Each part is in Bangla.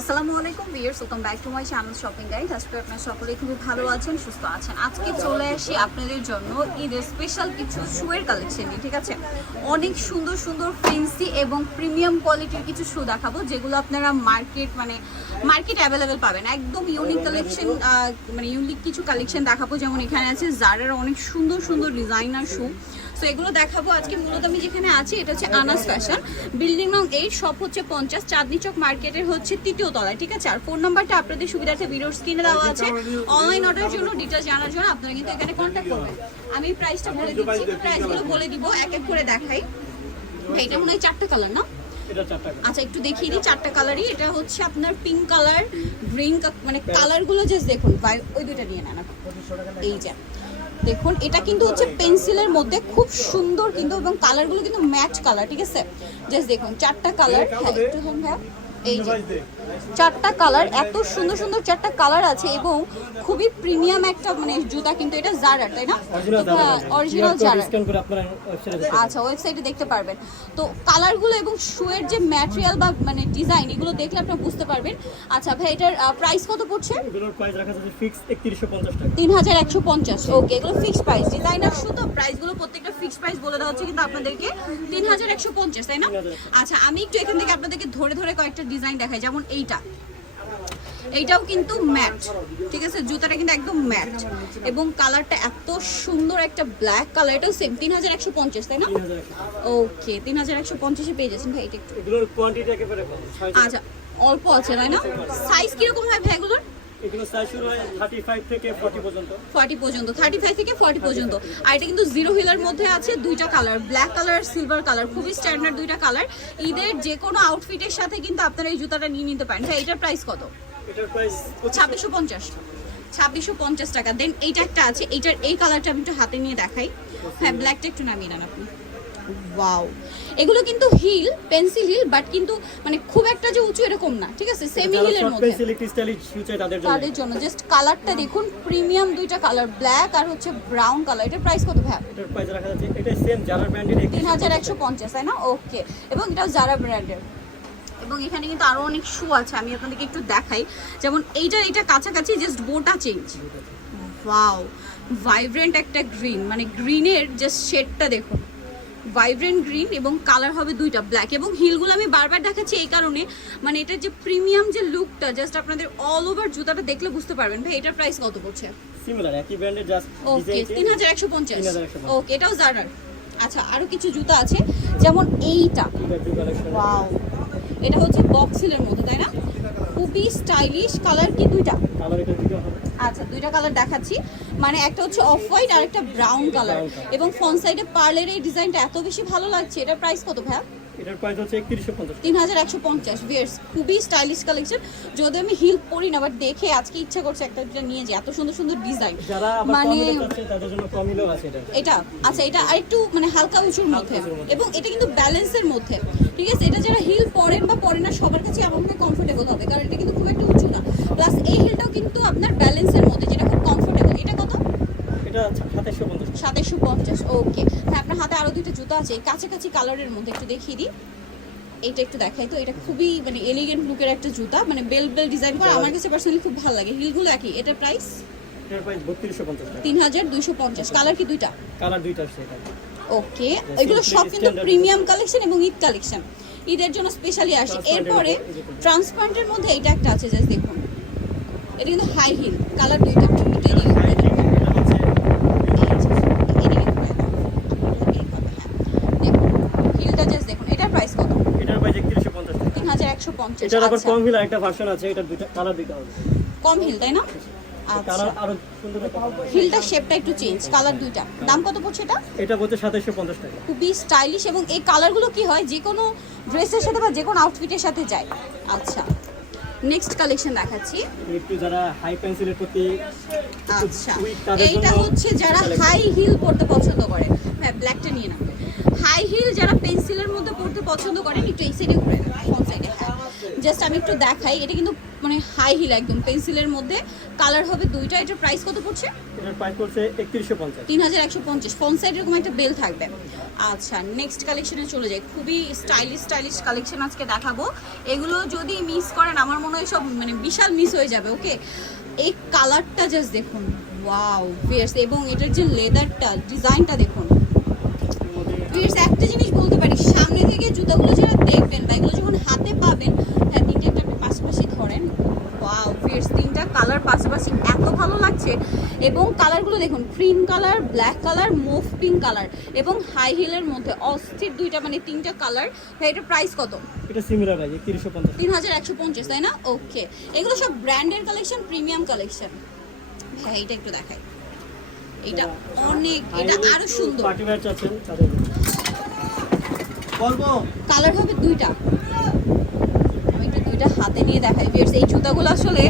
আসসালামু আলাইকুম viewers welcome back to my channel shopping guide আজকে আপনারা সকলে খুবই ভালো আছেন সুস্থ আছেন। আজকে চলে আসি আপনাদের জন্য ঈদের স্পেশাল কিছু শুয়ের কালেকশন নিয়ে ঠিক আছে? অনেক সুন্দর সুন্দর ফেন্সি এবং প্রিমিয়াম কোয়ালিটির কিছু শু দেখাবো যেগুলো আপনারা মার্কেট মানে মার্কেট অ্যাভেলেবেল পাবেন। একদম ইউনিক কালেকশন মানে ইউনিক কিছু কালেকশন দেখাবো। যেমন এখানে আছে জারের অনেক সুন্দর সুন্দর ডিজাইনার শু সো এগুলো দেখাবো আজকে। মূলত আমি যেখানে আছি এটা হচ্ছে আনাস ফ্যাশন বিল্ডিং নং এইট শপ হচ্ছে পঞ্চাশ চাঁদনি চক মার্কেটের হচ্ছে তৃতীয় তলায় ঠিক আছে? আর ফোন নাম্বারটা আপনাদের সুবিধার্থে ভিডিওর স্ক্রিনে দেওয়া আছে। অনলাইন অর্ডারের জন্য ডিটেলস জানার জন্য আপনারা কিন্তু এখানে কন্ট্যাক্ট করবেন। আমি প্রাইসটা বলে দিচ্ছি। প্রাইসগুলো বলে দিব এক এক করে দেখাই। এটা মনে হয় চারটে কালার না? আচ্ছা একটু দেখিয়ে দিই চারটা কালারই এটা হচ্ছে আপনার পিঙ্ক কালার গ্রিন মানে কালারগুলো জাস্ট দেখুন। ওই দুইটা নিয়ে নেন। এই যে। দেখুন, এটা কিন্তু হচ্ছে পেন্সিলের মধ্যে খুব সুন্দর কিন্তু এবং কালারগুলো কিন্তু ম্যাচ কালার, ঠিক আছে জাস্ট দেখুন, চারটা কালার হ্যাঁ একটু হ্যাঁ ভাইয়া। এই যে চারটা কালার এত সুন্দর সুন্দর চারটা কালার আছে এবং খুবই প্রিমিয়াম একটা মানে জুতা কিন্তু এটা জারার তাই না? অরিজিনাল আপনারা আচ্ছা ওয়েবসাইটে দেখতে পারবেন। তো কালারগুলো এবং শুয়ের যে ম্যাটেরিয়াল বা মানে ডিজাইন এগুলো দেখলে আপনারা বুঝতে পারবেন। আচ্ছা ভাই এটার প্রাইস কত পড়ছে? এগুলোর প্রাইস রাখা যাচ্ছে ফিক্স 3150 টাকা। তিন হাজার একশো পঞ্চাশ ওকে এগুলো ফিক্সড প্রাইস ডিজাইনার শু তো প্রাইসগুলো প্রত্যেকটা ফিক্সড প্রাইস বলে দেওয়া হচ্ছে কিন্তু আপনাদেরকে তিন হাজার একশো পঞ্চাশ তাই না? আচ্ছা আমি একটু এখান থেকে আপনাদেরকে ধরে ধরে কয়েকটা ডিজাইন দেখাই। যেমন এইটা। এইটাও কিন্তু ম্যাট ঠিক আছে? জুতাটা কিন্তু একদম ম্যাট। এবং কালারটা এত সুন্দর একটা ব্ল্যাক কালার এটাও সেম তিন হাজার একশো পঞ্চাশ তাই না? ওকে তিন হাজার একশো পঞ্চাশে পেয়ে যাচ্ছেন ভাই এটা একটু। এগুলোর আচ্ছা অল্প আছে তাই না? সাইজ কীরকম হয় ভাইগুলোর এগুলো সাইজ শুরু হয় 35 থেকে 40 পর্যন্ত। পর্যন্ত থেকে পর্যন্ত। আর এটা কিন্তু জিরো হিলার মধ্যে আছে দুইটা colour black colour silver colour খুবই স্ট্যান্ডার্ড দুইটা কালার ঈদের যে কোনো আউটফিটের সাথে কিন্তু আপনারা এই জুতাটা নিয়ে নিতে পারেন। ভাই এটার প্রাইস কত? এটার প্রাইস ছাব্বিশশো পঞ্চাশ। টাকা। দেন এইটা একটা আছে এইটার এই কালারটা আমি একটু হাতে নিয়ে দেখাই। হ্যাঁ ব্ল্যাকটা একটু নামিয়ে নেন আপনি। ওয়াও এগুলো কিন্তু হিল পেন্সিল হিল বাট কিন্তু মানে খুব একটা যে উঁচু এরকম না ঠিক আছে? সেমি হিলের মধ্যে। তাদের জন্য। জাস্ট কালারটা দেখুন প্রিমিয়াম দুইটা কালার ব্ল্যাক আর হচ্ছে ব্রাউন কালার এটার প্রাইস কত ভাই? এটার প্রাইস রাখা যাচ্ছে এটা সেম জারার ব্র্যান্ডের তিন হাজার একশো পঞ্চাশ তাই না? ওকে এবং এটাও জারা ব্র্যান্ডের এবং এখানে কিন্তু আরও অনেক শু আছে আমি আপনাদেরকে একটু দেখাই। যেমন এইটার এটা কাছাকাছি জাস্ট বোটা চেঞ্জ ওয়াও ভাইব্রেন্ট একটা গ্রিন মানে গ্রিনের জাস্ট শেডটা দেখুন। ভাইব্রেন্ট গ্রিন এবং কালার হবে দুইটা ব্ল্যাক এবং হিলগুলো আমি বারবার দেখাচ্ছি এই কারণে। মানে এটার যে প্রিমিয়াম যে লুকটা জাস্ট আপনাদের অল ওভার জুতাটা দেখলে বুঝতে পারবেন ভাই এটার প্রাইস কত পড়ছে? সিমিলার একই ব্র্যান্ডের জাস্ট ওকে তিন হাজার একশো পঞ্চাশ। 3150 ওকে এটাও জারার আচ্ছা আরও কিছু জুতা আছে যেমন এইটা। ওয়াও এটা হচ্ছে বক্সিলের মধ্যে তাই না? খুবই স্টাইলিশ কালার কি দুইটা? কালার এটা দিতে হবে। আচ্ছা দুইটা কালার দেখাচ্ছি। মানে একটা হচ্ছে অফ হোয়াইট আর একটা ব্রাউন কালার এবং ফ্রন্ট সাইডে পার্লের এই ডিজাইনটা এত বেশি ভালো লাগছে এটার প্রাইস কত ভাইয়া? এটার প্রাইস হচ্ছে 3150 তিন হাজার একশো পঞ্চাশ ভিয়ার্স খুবই স্টাইলিশ কালেকশন যদি আমি হিল পরি না বাট দেখে আজকে ইচ্ছা করছে একটা দুটো নিয়ে যাই। এত সুন্দর সুন্দর ডিজাইন যারা মানে তাদের জন্য আছে এটা। এটা আচ্ছা এটা আরেকটু মানে হালকা মধ্যে। উঁচুর মধ্যে। এবং এটা কিন্তু ব্যালেন্সের মধ্যে। ঠিক আছে এটা যারা হিল পরেন বা পরে না সবার কাছে আমার মনে কমফোর্টেবল হবে কারণ এটা কিন্তু খুব একটা উঁচু না। প্লাস এই হিলটাও কিন্তু আপনার ব্যালেন্সের মধ্যে যেটা খুব কমফোর্টেবল এটা কত? এটা 2750 সাতাইশশো পঞ্চাশ। ওকে হ্যাঁ আপনার হাতে আরও দুটো জুতো আছে। কাছাকাছি কালারের মধ্যে একটু দেখিয়ে দিই। এইটা একটু দেখাই তো। এটা খুবই মানে এলিগেন্ট লুকের একটা জুতা। মানে বেল বেল ডিজাইন করা আমার কাছে পার্সোনালি খুব ভালো লাগে। হিলগুলো একই। এটার প্রাইস এটার প্রাইস 3250 টাকা। তিন হাজার দুইশো পঞ্চাশ। কালার কি দুইটা? কালার দুইটা ওকে এগুলো সব কিন্তু প্রিমিয়াম কালেকশন এবং ঈদ কালেকশন ঈদের জন্য স্পেশালি আসে। এরপরে এর ট্রান্সপারেন্টের মধ্যে এটা একটা আছে জাস্ট দেখুন। এটা কিন্তু হাই হিল কালার দুইটা একটু এদিকে ঘুরে হাই দাও। এটা হচ্ছে এদিকে ঘুরে দাও। এই কথা, হ্যাঁ। দেখুন হিলটা জাস্ট দেখুন এটার প্রাইস কত? এটার প্রাইস 3150 টাকা। তিন হাজার একশো পঞ্চাশ আবার কম হিল আরেকটা ভার্সন আছে এটা দুইটা কালার দুইটা হবে। কম হিল তাই না? কালার আচ্ছা। আরও সুন্দর একটা শেপটা একটু চেঞ্জ কালার দুইটা। দাম কত পড়ছে এটা? এটা বলতে 2750 টাকা। খুবই স্টাইলিশ এবং এই কালারগুলো কি হয়? যে কোনো ড্রেসের সাথে বা যে কোনো আউটফিটের সাথে যায়। আচ্ছা। নেক্সট কালেকশন দেখাচ্ছি। একটু যারা হাই পেন্সিলের প্রতি আচ্ছা এইটা হচ্ছে যারা হাই হিল পড়তে পছন্দ করে। হ্যাঁ ব্ল্যাকটা নিয়ে নাও। হাই হিল যারা পেন্সিলের মধ্যে পড়তে পছন্দ করেন একটু এই সাইডে ঘুরে জাস্ট আমি একটু দেখাই এটা কিন্তু মানে হাই হিল একদম পেন্সিলের মধ্যে। কালার হবে দুইটা এটার প্রাইস কত পড়ছে? এটার প্রাইস পড়ছে একত্রিশশো পঞ্চাশ। তিন হাজার একশো পঞ্চাশ ফোন সাইড এরকম একটা বেল থাকবে। আচ্ছা নেক্সট কালেকশনে চলে যাই। খুবই স্টাইলিশ স্টাইলিশ কালেকশন আজকে দেখাবো। এগুলো যদি মিস করেন আমার মনে হয় সব মানে বিশাল মিস হয়ে যাবে ওকে এই কালারটা জাস্ট দেখুন। ওয়াও ফিয়ার্স এবং এটার যে লেদারটা ডিজাইনটা দেখুন। ফিয়ার্স একটা জিনিস বলতে পারি সামনে থেকে জুতাগুলো যারা দেখবেন বা এগুলো যখন হাতে পাবেন হ্যাঁ তিনটে একটা আপনি পাশাপাশি ধরেন ওয়াও ফিয়ার্স তিনটা কালার পাশাপাশি এত ভালো লাগছে। এবং কালারগুলো দেখুন cream colour black colour mauve pink colour এবং হাই হিলের মধ্যে অস্থির দুইটা মানে তিনটা কালার ভাই এটার প্রাইস কত? এটা সিমিলার হাজার একশো পঞ্চাশ তাই না? ওকে এগুলো সব ব্র্যান্ডের কালেকশন প্রিমিয়াম কালেকশন হ্যাঁ এটা একটু দেখাই। এটা অনেক এটা আরও সুন্দর। পার্টি ওয়্যার চাচ্ছেন তাদের। কালার হবে দুইটা। আমি একটু দুইটা হাতে নিয়ে দেখাই ভিউয়ার্স এই জুতাগুলো আসলে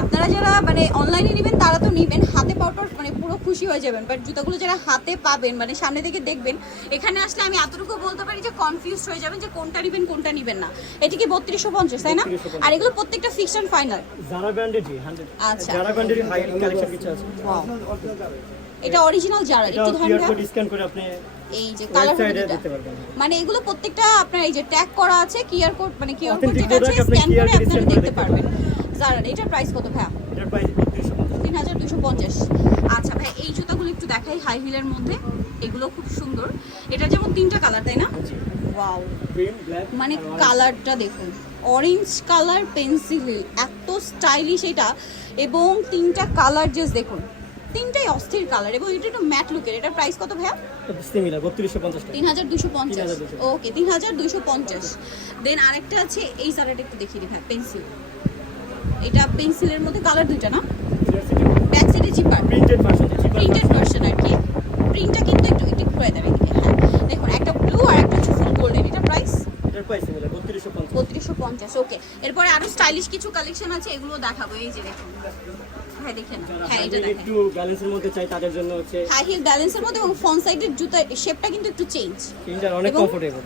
আপনারা যারা মানে অনলাইনে নেবেন তারা তো নেবেন। হাতে পাওয়ার পর মানে পুরো খুশি হয়ে যাবেন। বাট জুতাগুলো যারা হাতে পাবেন মানে সামনে থেকে দেখবেন এখানে আসলে আমি এতটুকু বলতে পারি যে কনফিউজ হয়ে যাবেন যে কোনটা নেবেন কোনটা নেবেন না। এটি কি বত্রিশশো পঞ্চাশ তাই না? আর এগুলো প্রত্যেকটা ফাইনাল যারা ব্র্যান্ডেরই হান্ড্রেড আচ্ছা। এটা অরিজিনাল যারা? একটু ধরেন এই যে কালার মানে এগুলো প্রত্যেকটা আপনার এই যে ট্যাগ করা আছে কিউআর কোড মানে কিউআর কোড যেটা আছে স্ক্যান করে আপনারা দেখতে পারবেন। যারা এটার প্রাইস কত ভাইয়া? তিন হাজার দুশো পঞ্চাশ। আচ্ছা ভাই এই জুতাগুলো একটু দেখাই হাই হিলের মধ্যে। এগুলো খুব সুন্দর। এটা যেমন তিনটা কালার তাই না? ওয়াও মানে কালারটা দেখুন। অরেঞ্জ কালার পেন্সিল এত স্টাইলিশ এটা। এবং তিনটা কালার জাস্ট দেখুন। তিনটাই অস্থির কালার এবং এটা একটু ম্যাট লুকের এটার প্রাইস কত ভাইয়া? সিমিলার হাজার দুশো পঞ্চাশ। 3250 ওকে তিন হাজার দুশো পঞ্চাশ। দেন আরেকটা আছে এই সারাটা একটু দেখিয়ে দিই ভাই পেন্সিল এটা পেন্সিলের মধ্যে কালার দুইটা না? ব্যাক সাইডে zipper printed version printed version আর কি। প্রিন্টটা কিন্তু একটু একটু ঘুরে দেবে হ্যাঁ। দেখুন একটা ব্লু আর একটা হচ্ছে ফুল গোল্ডেন এটা প্রাইস এটার প্রাইস সিমিলার বত্রিশশো পঞ্চাশ। বত্রিশশো পঞ্চাশ ওকে এরপরে আরও স্টাইলিশ কিছু কালেকশন আছে এগুলো দেখাবো এই যে দেখুন। হ্যাঁ দেখেন। হ্যাঁ এটা দেখেন। একটু ব্যালেন্সের মধ্যে চাই তাদের জন্য হচ্ছে হাই হিল ব্যালেন্সের মধ্যে এবং ফ্রন্ট সাইডের জুতা শেপটা কিন্তু একটু চেঞ্জ প্রিন্টার অনেক এবং- কমফোর্টেবল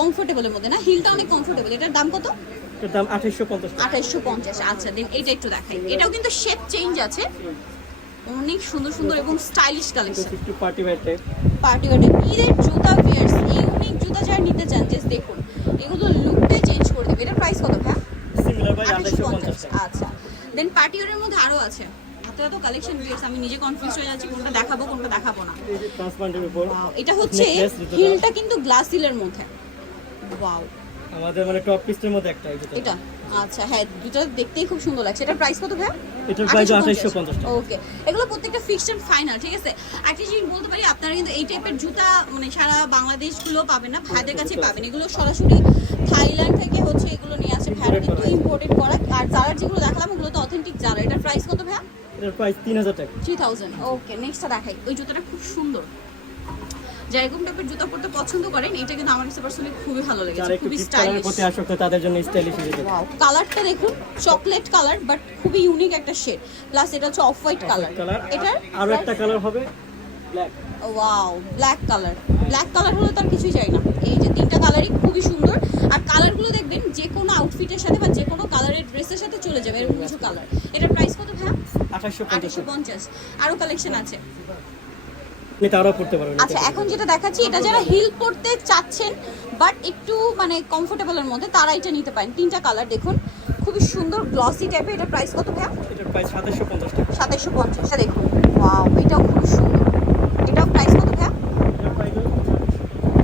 কমফোর্টেবলের মধ্যে না হিলটা অনেক কমফোর্টেবল এটার দাম কত? এটার দাম আঠাইশশো পঞ্চাশ টাকা। আঠাইশশো পঞ্চাশ। আচ্ছা দেন এটা একটু দেখাই। এটাও কিন্তু শেপ চেঞ্জ আছে। অনেক সুন্দর সুন্দর এবং স্টাইলিশ কালেকশন একটু পার্টি ওয়্যার টাইপ পার্টি ওয়ার্ডের ঈদের জুতা ভিয়ার্স ইউনিক জুতা যারা নিতে চান জাস্ট দেখুন এগুলো লুকটাই চেঞ্জ করে দেবে। এটার প্রাইস কত ভাই সিমিলার পঞ্চাশ টাকা। আচ্ছা। দেন পার্টি ওয়ারের মধ্যে আরও আছে। এত কালেকশন ভিয়ার্স আমি নিজে কনফিউজ হয়ে যাচ্ছি কোনটা দেখাবো কোনটা দেখাবো না। এই এটা হচ্ছে হিলটা কিন্তু গ্লাস হিলের মধ্যে। ওয়াও আমাদের মানে টপ পিসের মধ্যে একটা এটা? আচ্ছা হ্যাঁ দুটো দেখতেই খুব সুন্দর লাগছে। এটার প্রাইস কত ভাই এটার প্রাইস আঠাইশশো পঞ্চাশ। টাকা। ওকে এগুলো প্রত্যেকটা ফিক্সড এন্ড ফাইনাল ঠিক আছে? একটা জিনিস বলতে পারি আপনারা কিন্তু এই টাইপের জুতা মানে সারা বাংলাদেশগুলো পাবেন না ভাইদের কাছে পাবেন। এগুলো সরাসরি থাইল্যান্ড থেকে হচ্ছে এগুলো নিয়ে আসে ভাইরা কিন্তু ইম্পোর্টেড করা আর যারা যেগুলো দেখালাম ওগুলো তো অথেন্টিক যারা। এটার প্রাইস কত ভাইয়া? এটার প্রাইস তিন হাজার টাকা। থ্রি থাউজেন্ড ওকে নেক্সটটা দেখাই। ওই জুতাটা খুব সুন্দর। যারা এরকম টাইপের জুতা পরতে পছন্দ করেন এটা কিন্তু আমার কাছে পার্সোনালি খুবই ভালো লেগেছে খুবই স্টাইলিশ প্রতি আসক্ত তাদের জন্য স্টাইলিশ কালারটা দেখুন চকলেট কালার বাট খুবই ইউনিক একটা শেড প্লাস এটা হচ্ছে অফ হোয়াইট কালার এটার আরও একটা কালার হবে black wow black colour black colour হলে তার কিছুই চাই না। এই যে তিনটা কালারই খুবই সুন্দর। আর কালারগুলো দেখবেন যে কোনো আউটফিটের সাথে বা যে কোনো কালারের ড্রেসের সাথে চলে যাবে এরকম কিছু কালার এটার প্রাইস কত ভাইয়া? আঠাশশো পঞ্চাশ। আরও কালেকশন আছে। তারাও পড়তে পারবেন আচ্ছা এখন যেটা দেখাচ্ছি এটা যারা হিল পরতে চাচ্ছেন বাট একটু মানে কমফোর্টেবলের মধ্যে তারা এটা নিতে পারেন। তিনটা কালার দেখুন। খুবই সুন্দর গ্লসি টাইপের এটা প্রাইস কত ভাইয়া? এটার প্রাইস সাতাশশো পঞ্চাশ টাকা। সাতাশশো পঞ্চাশটা দেখুন। ওয়াও এটাও খুব সুন্দর। এটাও প্রাইস কত ভাইয়া?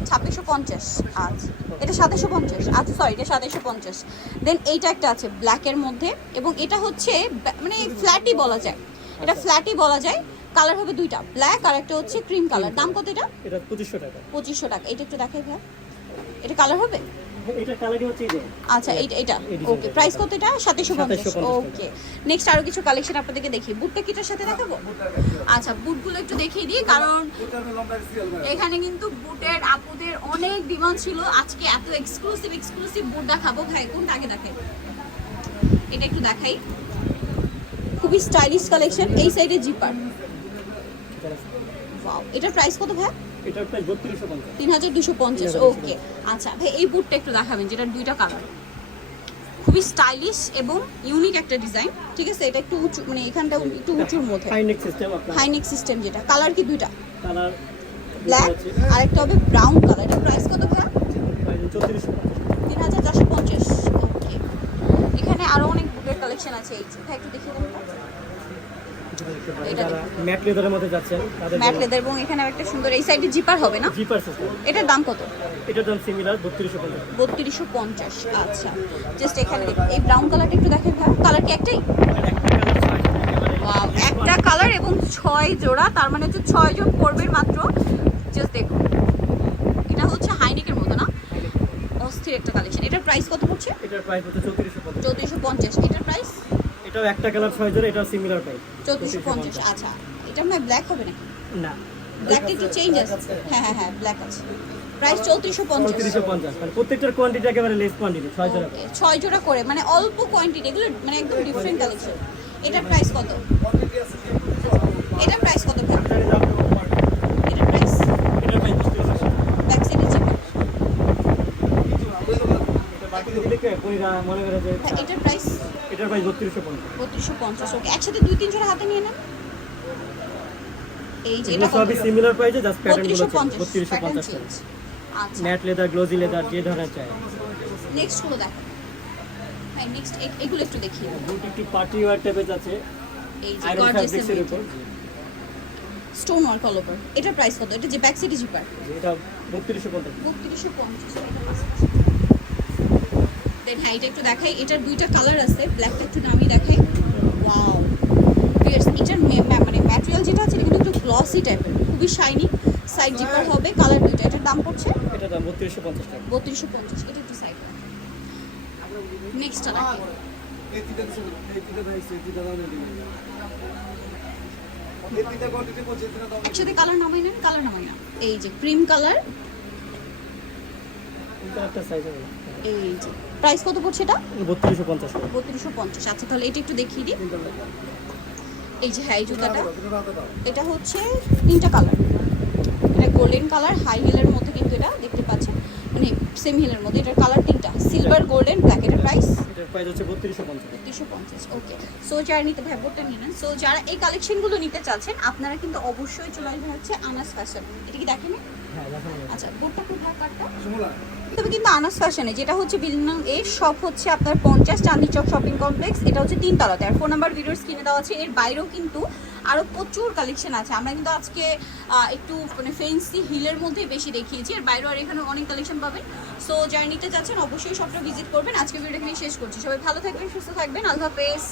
ছাব্বিশশো পঞ্চাশ। আচ্ছা এটা সাতাশশো পঞ্চাশ। আচ্ছা সরি এটা সাতাশশো পঞ্চাশ। দেন এইটা একটা আছে ব্ল্যাকের মধ্যে। এবং এটা হচ্ছে মানে ফ্ল্যাটই বলা যায়। এটা ফ্ল্যাটই বলা যায়। কালার হবে দুইটা ব্ল্যাক আর একটা হচ্ছে ক্রিম কালার দাম কত এটা? এটা পঁচিশশো টাকা। পঁচিশশো টাকা। এটা একটু দেখাই ভাই এটা কালার হবে? এটা কালারই হচ্ছে এই যে। আচ্ছা এইটা এটা। ওকে প্রাইস কত এটা? সাতাশশো 2750 ওকে নেক্সট আরও কিছু কালেকশন আপনাদেরকে দেখি। বুটটা কিটার সাথে দেখাবো? আচ্ছা বুটগুলো একটু দেখিয়ে দিই কারণ এখানে কিন্তু বুটের আপুদের অনেক ডিমান্ড ছিল। আজকে এত এক্সক্লুসিভ এক্সক্লুসিভ বুট দেখাবো। ভাই কোনটা আগে দেখাই এটা একটু দেখাই। খুবই স্টাইলিশ কালেকশন এই সাইডে জিপার ওয়াও এটার প্রাইস কত ভাই এটার প্রাইস বত্রিশশো পঞ্চাশ। তিন হাজার দুশো পঞ্চাশ ওকে আচ্ছা ভাই এই বুটটা একটু দেখাবেন যেটা দুইটা কালার খুবই স্টাইলিশ এবং ইউনিক একটা ডিজাইন ঠিক আছে? এটা একটু উঁচু মানে এখানটা একটু উঁচুর মধ্যে। হাইনেক সিস্টেম আপনার। হাইনেক সিস্টেম যেটা। কালার কি দুইটা? কালার ব্ল্যাক আর একটা হবে ব্রাউন কালার এটা প্রাইস কত হাজার চারশো পঞ্চাশ ওকে এখানে আরও অনেক বুকের কালেকশন আছে এই ভাই একটু দেখিয়ে যারা ম্যাট লেদারের মধ্যে যাচ্ছেন তাদের ম্যাট লেদার এবং এখানে একটা সুন্দর এই সাইডে জিপার হবে না? জিপার সিস্টেম এটার দাম কত? এটার দাম সিমিলার বত্রিশশো পঞ্চাশ বত্রিশশো পঞ্চাশ আচ্ছা। জাস্ট এখানে। এই ব্রাউন কালারটা একটু দেখেন ভাই। কালার কি একটাই? Wow, একটা কালার এবং ছয় জোড়া তার মানে হচ্ছে ছয় জন পড়বে মাত্র। জাস্ট দেখুন। এটা হচ্ছে হাইনেকের মতো না? অস্থির একটা কালেকশন এটার প্রাইস কত পড়ছে? এটার প্রাইস হচ্ছে চৌত্রিশশো পঞ্চাশ। চৌত্রিশশো পঞ্চাশ। এটার প্রাইস এটাও একটা কালার ছয় জোড়া এটাও সিমিলার চৌত্রিশশো পঞ্চাশ আচ্ছা। এটা নয় ব্ল্যাক হবে নাকি? না। ব্ল্যাকটা একটু চেঞ্জ আছে। হ্যাঁ হ্যাঁ হ্যাঁ ব্ল্যাক আছে। প্রাইস চৌত্রিশশো পঞ্চাশ। চৌত্রিশশো পঞ্চাশ। মানে প্রত্যেকটার কোয়ান্টিটি একেবারে লেস কোয়ান্টিটি ছয় জোড়া। Okay, ছয় জোড়া করে। মানে অল্প কোয়ান্টিটি এগুলো মানে একদম ডিফারেন্ট কালেকশন এটার প্রাইস কত? এটার প্রাইস কত? এটার প্রাইস এটার প্রাইস ব্যাক সাইডে এটা বাকি দিলে কে পরিরা মনে করে যে এটার প্রাইস এটার প্রাইস বত্রিশশো পঞ্চাশ। বত্রিশশো পঞ্চাশ ওকে একসাথে দুই তিন জোড়া হাতে নিয়ে নেন। এই যে এটা সবই সিমিলার প্রাইসে জাস্ট প্যাটার্নগুলো বত্রিশশো পঞ্চাশ আচ্ছা। ম্যাট লেদার গ্লোজি লেদার যে ধরনের চাই। নেক্সটগুলো দেখো। হ্যাঁ নেক্সট এগুলো একটু দেখিয়ে দাও। বুট একটু পার্টি ওয়ার টাইপের আছে। এই যে গর্জিয়াসের উপর। স্টোন ওয়ার্ক অল ওভার এটার প্রাইস কত? এটা যে ব্যাক সাইডে জিপার এটা বত্রিশশো পঞ্চাশ। বত্রিশশো পঞ্চাশ। দেন হ্যাঁ এটা একটু দেখাই। এটার দুইটা কালার আছে ব্ল্যাকটা একটু নামিয়ে দেখাই। ওয়াও এটার মানে ম্যাটেরিয়াল যেটা আছে এটা কিন্তু একটু গ্লসি টাইপের খুবই শাইনি সাইড জিপার হবে কালার দুইটা। এটার দাম পড়ছে? এটা দাম বত্রিশশো পঞ্চাশ টাকা। বত্রিশশো পঞ্চাশ এটা একটু সাইড নেক্সট রাখি একসাথে কালার নামাই নেন কালার নামাই না এই যে ক্রিম কালার এটা একটা সাইজ হবে। এই যে। প্রাইস কত পড়ছে এটা? বত্রিশশো পঞ্চাশ টাকা বত্রিশশো পঞ্চাশ। আচ্ছা তাহলে এটা একটু দেখিয়ে দিই। এই যে হ্যাঁ এই জুতাটা। এটা হচ্ছে তিনটা কালার এটা গোল্ডেন কালার হাই হিলের মধ্যে কিন্তু এটা দেখতে পাচ্ছেন। মানে সেম হিলের মধ্যে এটার কালার তিনটা সিলভার গোল্ডেন ব্ল্যাক এটার প্রাইস এটার প্রাইস হচ্ছে বত্রিশশো পঞ্চাশ। দুশো পঞ্চাশ ওকে সো যারা নিতে ভ্যাবোর্ডটা নিয়ে নেন। সো যারা এই কালেকশনগুলো নিতে চাচ্ছেন আপনারা কিন্তু অবশ্যই চলে আসবেন হচ্ছে আনাস ফ্যাশন এটা কি দেখেন হ্যাঁ দেখানো আচ্ছা বোর্ডটা কোথায় কাটটা তবে কিন্তু আনাস ফ্যাশনে যেটা হচ্ছে বিল্ডিং এর শপ হচ্ছে আপনার পঞ্চাশ চাঁদনি চক শপিং কমপ্লেক্স এটা হচ্ছে তিন তলাতে আর ফোন নাম্বার ভিডিওর স্ক্রিনে দেওয়া আছে। এর বাইরেও কিন্তু আরও প্রচুর কালেকশন আছে। আমরা কিন্তু আজকে একটু মানে ফেন্সি হিলের মধ্যে বেশি দেখিয়েছি। আর বাইরেও আর এখানে অনেক কালেকশন পাবেন। সো জার্নিতে যাচ্ছেন, অবশ্যই সবটা ভিজিট করবেন। আজকে ভিডিও এখানে শেষ করছি। সবাই ভালো থাকবেন, সুস্থ থাকবেন। আল্লাহ হাফেজ।